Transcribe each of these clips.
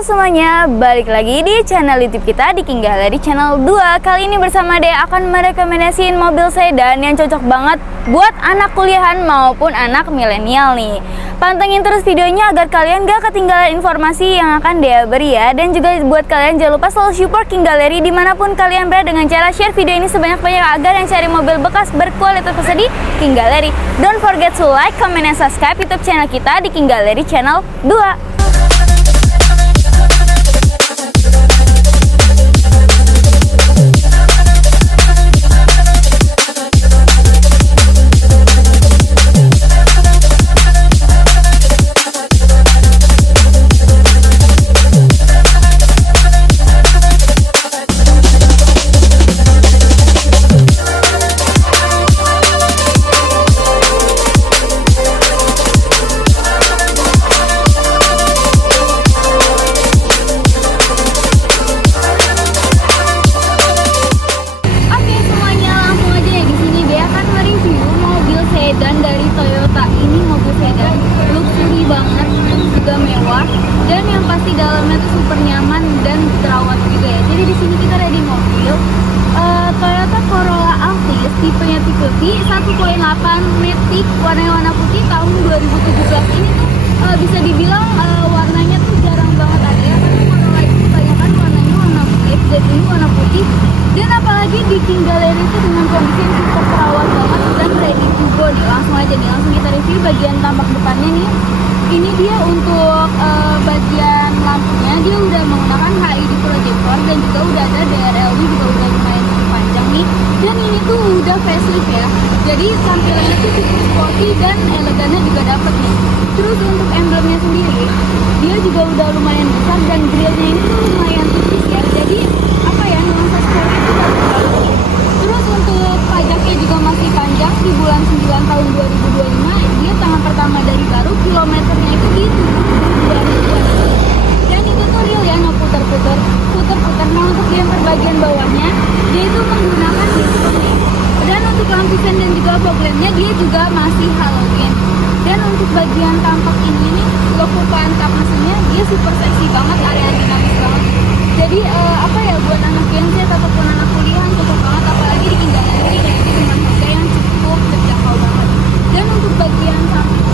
Halo semuanya, balik lagi di channel YouTube kita di King Gallery channel 2. Kali ini bersama Dea akan merekomendasiin mobil sedan yang cocok banget buat anak kuliahan maupun anak milenial nih. Pantengin terus videonya agar kalian gak ketinggalan informasi yang akan Dea beri ya. Dan juga buat kalian jangan lupa selalu support King Gallery dimanapun kalian berada dengan cara share video ini sebanyak-banyak agar yang cari mobil bekas berkualitas bisa di King Gallery. Don't forget to like, comment, and subscribe YouTube channel kita di King Gallery channel 2. Dan dari Toyota ini mobil sedan luxury banget, juga mewah, dan yang pasti dalamnya tuh super nyaman dan terawat juga ya. Jadi di sini kita ada di mobil Toyota Corolla Altis tipenya tipe V 1.8 Matic warna putih tahun 2017. Ini tuh bisa dibilang warnanya tuh jarang banget ada ya, karena Corolla itu kebanyakan warnanya warna beige dan ini warna putih. Dan apalagi di King Gallery itu dengan kondisi yang super terawat banget dan ready to go nih. Langsung aja nih, langsung kita review bagian tampak depannya nih. Ini dia untuk bagian lampunya, dia udah menggunakan HID projector dan juga udah ada DRLV, juga udah lumayan cukup panjang nih. Dan ini tuh udah facelift ya, jadi tampilannya tuh cukup sporty dan elegannya juga dapet nih. Terus untuk emblemnya sendiri, dia juga udah lumayan besar dan grillnya ini tuh lumayan tipis ya, jadi apa ya, nuansa sporty itu bagus banget. Terus untuk pajaknya juga masih panjang, di bulan 9 tahun 2025 dia tangan pertama dari baru, kilometernya itu di 72.000. Dan itu tuh real ya, nggak putar-putar. Nah untuk di bagian bawahnya dia itu menggunakan diskon nih. Dan untuk lampu sen dan juga fog lampnya dia juga masih halogen. Dan untuk bagian tampak ini nih, logo pantap mesinnya dia super seksi banget, area dinamis banget. Jadi apa ya, buat anak Gen Z ataupun anak kuliah cocok banget, apalagi di King Gallery dan itu dengan harga yang cukup terjangkau banget. Dan untuk bagian samping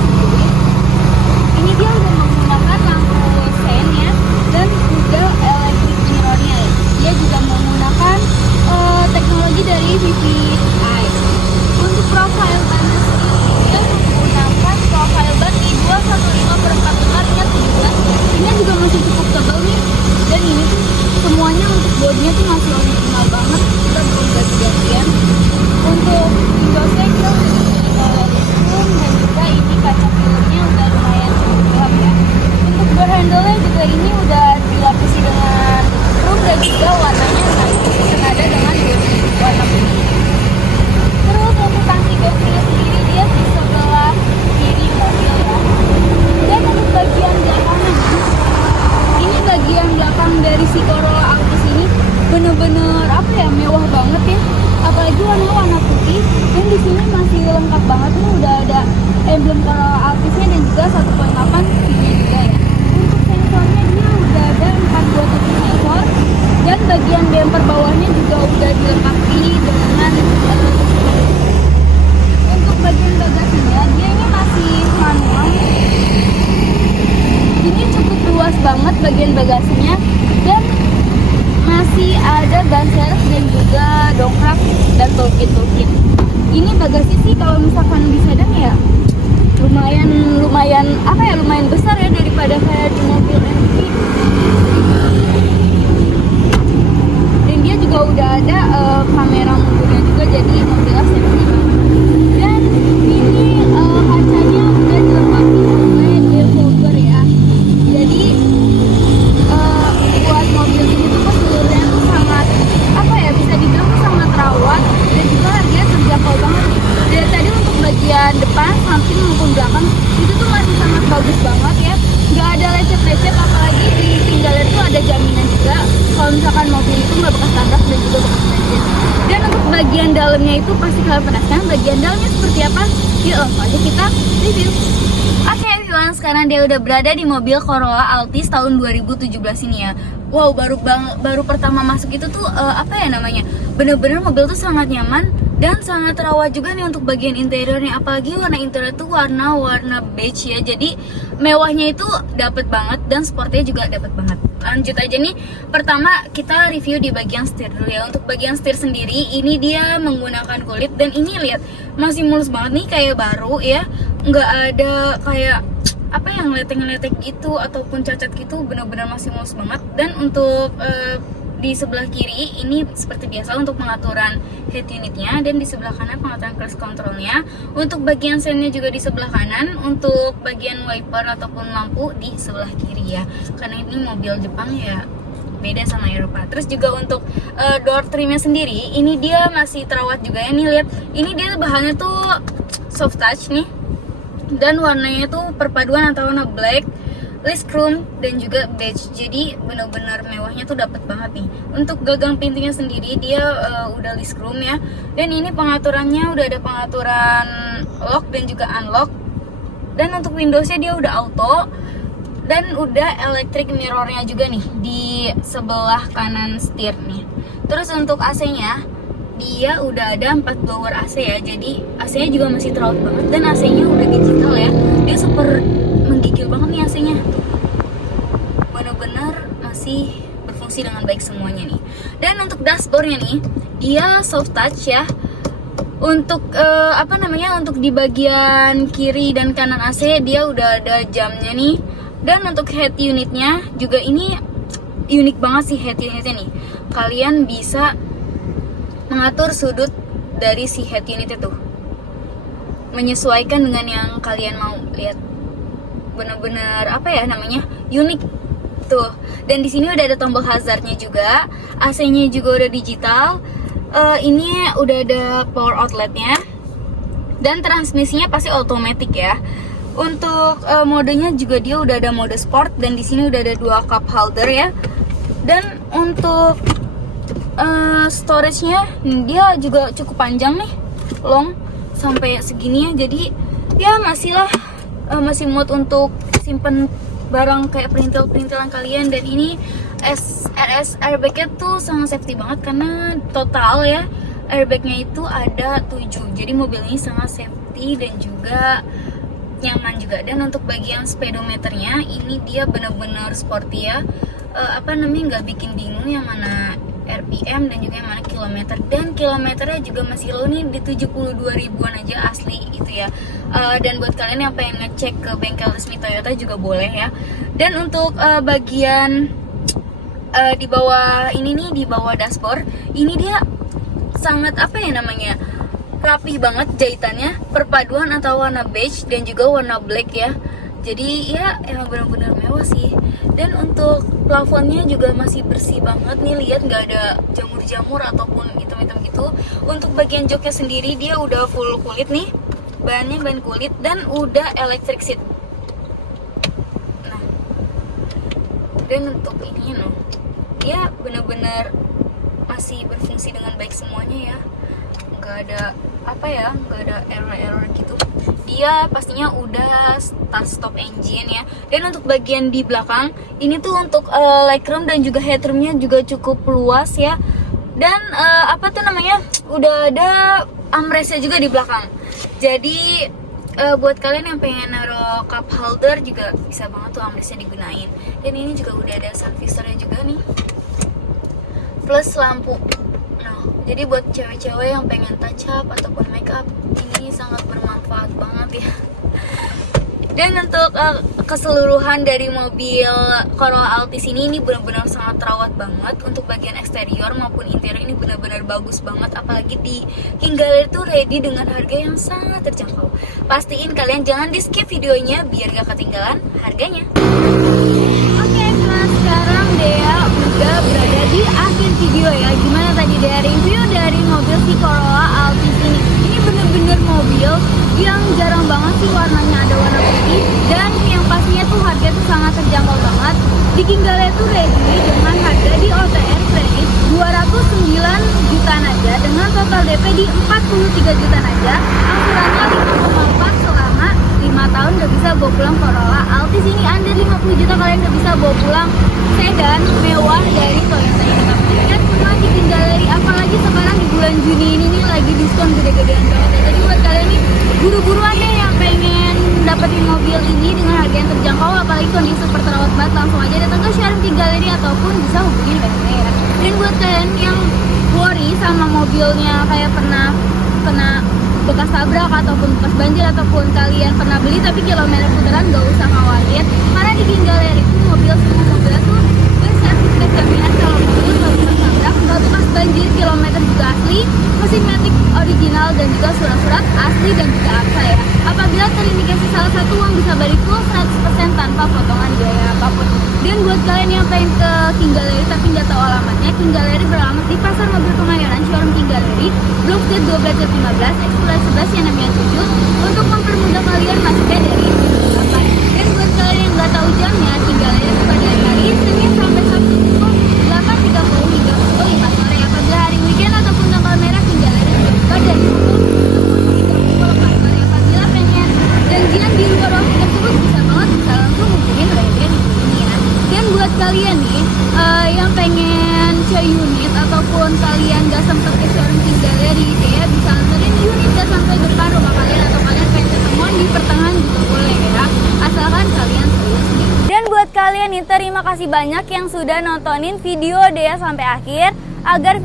ini dia udah menggunakan lampu sen ya, dan juga electric mirrornya ya. Dia juga menggunakan teknologi dari VVI. Untuk profile bannya sendiri dia menggunakan profile ban di 215/45 nya 17. Ini juga masih cukup tebal nih. Dan ini tuh semuanya untuk bodinya tuh masih original banget, kita belum ganti-gantian. Untuk window segel dan juga ini kaca filmnya udah lumayan cukup gelap ya. Untuk door handle-nya juga ini udah dilapisi dengan chrome dan juga warnanya senada dengan warna putih. Terus untuk tangki gasnya sendiri dia di sebelah kiri mobil ya. Dan untuk bagian belakangnya, ini bagian belakang dari si Corolla Altis ini bener-bener apa ya, mewah banget ya. Apalagi warna putih, dan di sini masih lengkap banget nih, udah ada emblem Corolla Altisnya dan juga 1.8 V-nya juga ya. Untuk sensornya dia udah ada 4 buah titik sensor, dan bagian bumper bawahnya juga udah dilengkapi dengan untuk bagian bagasinya dia ini masih manual. Ini cukup luas banget bagian bagasinya, dan masih ada ban serep dan juga dongkrak dan toolkit. Ini bagasi sih kalau misalkan di sedan ya lumayan apa ya, lumayan besar ya daripada kayak di mobil MPV. Dan dia juga udah ada kamera mundurnya juga, jadi mobilnya safety banget. Dan ini kacanya udah dilengkapi oleh gear cover ya. Jadi buat mobil ini tuh keseluruhannya tuh sangat apa ya, bisa dibilang tuh sangat rawat dan juga harganya terjangkau banget. Dari tadi untuk bagian depan, samping maupun belakang itu tuh masih sangat bagus banget ya, nggak ada lecet-lecet. Apalagi di King Gallery tuh ada jaminan juga kalau misalkan mobil itu nggak bekas tabrak dan juga bekas bensin. Dan untuk bagian dalamnya itu pasti kalian penasaran bagian dalamnya seperti apa. Yuk langsung aja kita review. Oke, teman-teman, sekarang dia udah berada di mobil Corolla Altis tahun 2017 ini ya. Wow, baru pertama masuk itu tuh bener-bener mobil tuh sangat nyaman dan sangat terawat juga nih untuk bagian interiornya. Apalagi warna interior tuh warna beige ya. Jadi mewahnya itu dapet banget dan sportnya juga dapet banget. Lanjut aja nih, pertama kita review di bagian setir dulu ya. Untuk bagian setir sendiri ini dia menggunakan kulit dan ini lihat masih mulus banget nih kayak baru ya. Nggak ada kayak yang ngeletek-ngeletek gitu ataupun cacat gitu, benar-benar masih mulus banget. Dan untuk di sebelah kiri ini seperti biasa untuk pengaturan head unitnya, dan di sebelah kanan pengaturan cruise controlnya. Untuk bagian sennya juga di sebelah kanan, untuk bagian wiper ataupun lampu di sebelah kiri ya, karena ini mobil Jepang ya, beda sama Eropa. Terus juga untuk door trimnya sendiri ini dia masih terawat juga ya. Nih lihat, ini dia bahannya tuh soft touch nih, dan warnanya tuh perpaduan antara warna black, list chrome dan juga beige. Jadi benar-benar mewahnya tuh dapet banget nih. Untuk gagang pintunya sendiri dia udah list chrome ya, dan ini pengaturannya udah ada pengaturan lock dan juga unlock. Dan untuk Windowsnya dia udah auto, dan udah electric mirrornya juga nih di sebelah kanan setir nih. Terus untuk AC-nya dia udah ada 4 blower AC ya, jadi AC-nya juga masih terawat banget, dan AC-nya udah digital ya. Dia super menggigil banget nih AC-nya, bener-bener masih berfungsi dengan baik semuanya nih. Dan untuk dashboardnya nih dia soft touch ya. Untuk untuk di bagian kiri dan kanan AC dia udah ada jamnya nih. Dan untuk head unitnya juga ini unik banget sih head unitnya nih. Kalian bisa mengatur sudut dari si head unit itu, menyesuaikan dengan yang kalian mau. Lihat, bener-bener unik tuh. Dan di sini udah ada tombol hazardnya juga, AC-nya juga udah digital. Ini udah ada power outletnya, dan transmisinya pasti otomatis ya. Untuk modenya juga dia udah ada mode sport, dan di sini udah ada 2 cup holder ya. Dan untuk storage-nya dia juga cukup panjang nih, long sampai segini ya. Jadi ya masih muat untuk simpen barang kayak perintil-perintilan kalian. Dan ini RS airbag-nya tuh sangat safety banget, karena total ya airbag-nya itu ada 7. Jadi mobil ini sangat safety dan juga nyaman juga. Dan untuk bagian speedometernya ini dia benar-benar sporty ya. Nggak bikin bingung yang mana RPM dan juga yang mana kilometer. Dan kilometernya juga masih low nih, di 72 ribuan aja asli gitu ya. Dan buat kalian yang pengen ngecek ke bengkel resmi Toyota juga boleh ya. Dan untuk bagian di bawah ini nih, di bawah dashboard ini dia sangat rapi banget jahitannya, perpaduan antara warna beige dan juga warna black ya. Jadi ya emang benar-benar mewah sih. Dan untuk plafonnya juga masih bersih banget nih, lihat nggak ada jamur-jamur ataupun hitam-hitam gitu. Untuk bagian joknya sendiri dia udah full kulit nih, bahannya ban kulit, dan udah electric seat. Nah, dan untuk ini dia benar-benar masih berfungsi dengan baik semuanya ya. Nggak ada error gitu. Dia pastinya udah start stop engine ya. Dan untuk bagian di belakang ini tuh untuk legroom dan juga headroomnya juga cukup luas ya. Dan udah ada armrestnya juga di belakang. Jadi buat kalian yang pengen naruh cup holder juga bisa banget tuh armrestnya digunain. Dan ini juga udah ada sun visornya juga nih, plus lampu. Jadi buat cewek-cewek yang pengen touch up ataupun make up, ini sangat bermanfaat banget ya. Dan untuk keseluruhan dari mobil Corolla Altis ini benar-benar sangat terawat banget. Untuk bagian eksterior maupun interior ini benar-benar bagus banget. Apalagi di King Gallery tuh ready dengan harga yang sangat terjangkau. Pastiin kalian jangan di skip videonya biar gak ketinggalan harganya. Oke, nah sekarang Dea udah berada di akhir video ya. Gimana tadi Dea review dari mobil si Corolla Altis ini? Ini bener-bener mobil yang jarang banget sih warnanya ada warna putih, dan yang pastinya tuh harga tuh sangat terjangkau banget. Di King Gallery tuh ready dengan harga di OTR kredit 209 jutaan aja, dengan total DP di 43 jutaan aja, angsurannya 5,4 selama 5 tahun udah bisa bawa pulang Corolla Altis. Ini under 50 juta kalian udah bisa bawa pulang sedan mewah dari Toyota Innova. Dan semua di King Gallery, apalagi sekarang di bulan Juni ini nih lagi diskon gede-gedean banget ya. Jadi buat kalian nih buru-buruan deh yang pengen dapetin mobil ini dengan harga yang terjangkau, apalagi kondisi super terawat banget, langsung aja datang ke showroom King Gallery ataupun bisa hubungin BSD ya. Dan buat kalian yang worry sama mobilnya kayak pernah kena bekas tabrak ataupun bekas banjir, ataupun kalian pernah beli tapi kilometer puteran, gak usah khawatir karena di King Gallery itu semua mobilnya tuh bersertifikat jaminan kalau mobil gak bekas tabrak, gak bekas banjir, kilometer juga asli, mesin matic original, dan juga surat-surat asli dan juga akta ya. Apabila terindikasi salah satu uang bisa balik full 100% tanpa potongan biaya apapun. Dan buat kalian yang pengen ke King Gallery tapi nggak tahu alamatnya, King Gallery beralamat di Pasar Mobil Kemayoran, showroom King Gallery, Blok C 12-15, Eksplorasi 11 yang namanya 7, untuk mempermudah kalian masuknya dari apa. Dan buat kalian yang nggak tahu jamnya, King Gallery buka dari hari Senin sampai Sabtu pukul 8.30 hingga pukul 5 sore. Apabila hari weekend ataupun tanggal merah, King Gallery buka dari pukul 10 hingga pukul 4 sore. Apabila pengen janjian di luar waktu tersebut, bisa banget bisa langsung hubungin Radian ini ya. Dan buat kalian nih yang pengen show unit ataupun kalian gak sempet ke showroom King Gallery ya, bisa nganterin unit gak sampai depan rumah kalian, atau kalian pengen ketemuan di pertengahan juga boleh ya, asalkan kalian serius nih. Dan buat kalian nih, terima kasih banyak yang sudah nontonin video Dea sampai akhir. Agar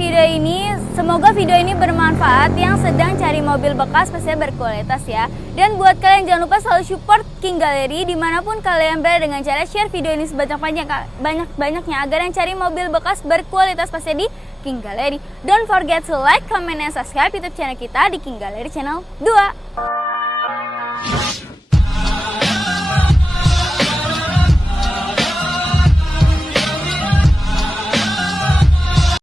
semoga video ini bermanfaat yang sedang cari mobil bekas pastinya berkualitas ya. Dan buat kalian jangan lupa selalu support King Gallery dimanapun kalian berada dengan cara share video ini sebanyak-banyaknya agar yang cari mobil bekas berkualitas pastinya di King Gallery. Don't forget to like, comment, and subscribe YouTube channel kita di King Gallery Channel 2.